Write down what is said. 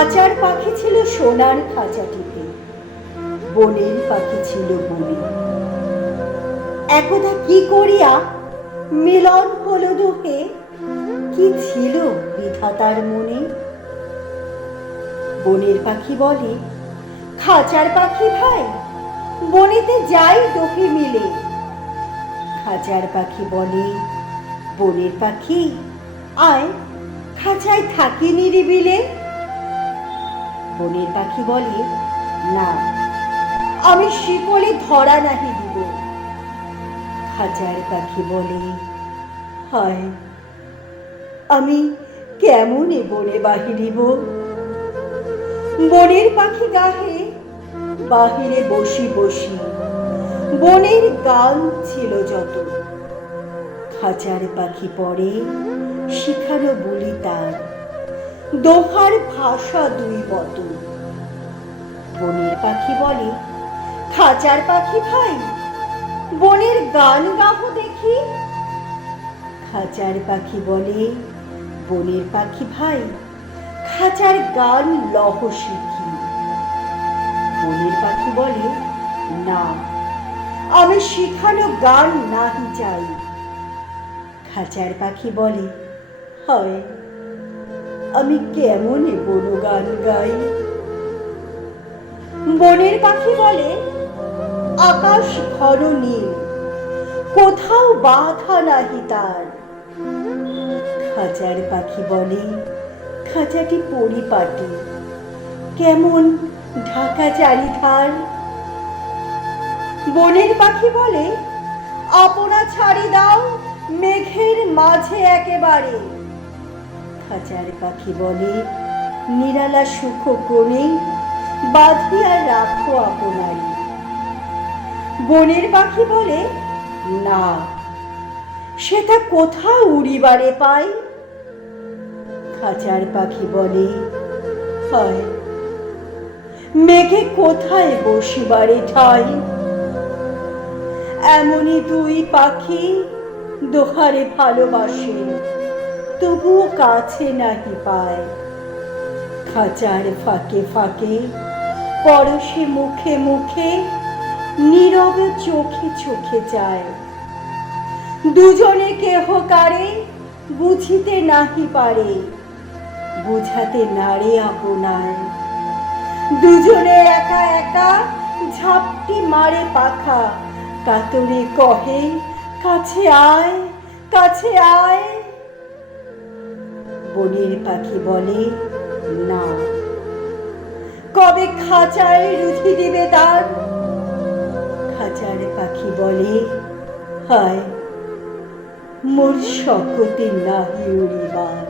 খাঁচার পাখি ছিল সোনার খাঁচাটিতে, বনের পাখি ছিল বনে। একদা কি করিয়া মিলন হলো দুহে, কি ছিল বিধাতার মনে। বনের পাখি বলে, খাঁচার পাখি ভাই, বনেতে যাই দুহে মিলে। খাঁচার পাখি বলে, বনের পাখি আয়, খাঁচায় থাকি নিরিবিলে। বনের পাখি বলে, না, আমি শিকলে ধরা নাহি দিব। খাঁচার পাখি বলে, হায়, আমি কেমনে বনে বাহিরিব। বনের পাখি গাহে, বাহিরে বসি বসি, বনের গান ছিল যত। খাঁচার পাখি পড়ে শিখানো বলি তার, দোহার ভাষা দুই মত। বনের পাখি বলে, খাঁচার পাখি ভাই, বনের গান গাহ দেখি। খাঁচার পাখি বলে, বনের পাখি ভাই, খাঁচার গান লহ শিখি। বনের পাখি বলে, না, আমি শিখানো গান নাহি চাই। খাঁচার পাখি বলে, হয়, আমি কেমনে বন গান গাই। বনের পাখি বলে, আকাশ ঘন নীল, কোথাও বাধা নাহি তার। খাঁচার পাখি বলে, খাঁচাটি পরিপাটি, কেমন ঢাকা চারিধার। বনের পাখি বলে, আপনা ছাড়ি দাও মেঘের মাঝে একেবারে। খাঁচার পাখি বলে, নিরালা সুখ কোণে বাঁধিয়া রাখো আপনারি। বনের পাখি বলে, না, সেটা কোথাও উড়িবারে পাই। খাঁচার পাখি বলে, হয়, মেঘে কোথায় বসিবারে ঠাই। এমনই দুই পাখি দোহারে ভালোবাসে, তবুও কাছে নাহি পায়। খাঁচার ফাঁকে ফাঁকে, পরশে মুখে মুখে, নীরবে চোখে চোখে যায়। দুজনে কেহ কারে বুঝিতে নাহি পারে, বুঝাতে নারে আপনার। দুজনে একা একা ঝাপটি মারে পাখা, কাতরে কহে, কাছে আয়, কাছে আয়। বনের পাখি বলে, না, কবে খাঁচায় রুধি দিবে তার। খাঁচার পাখি বলে, হায়, মোর শকতে নাহি উড়িবার।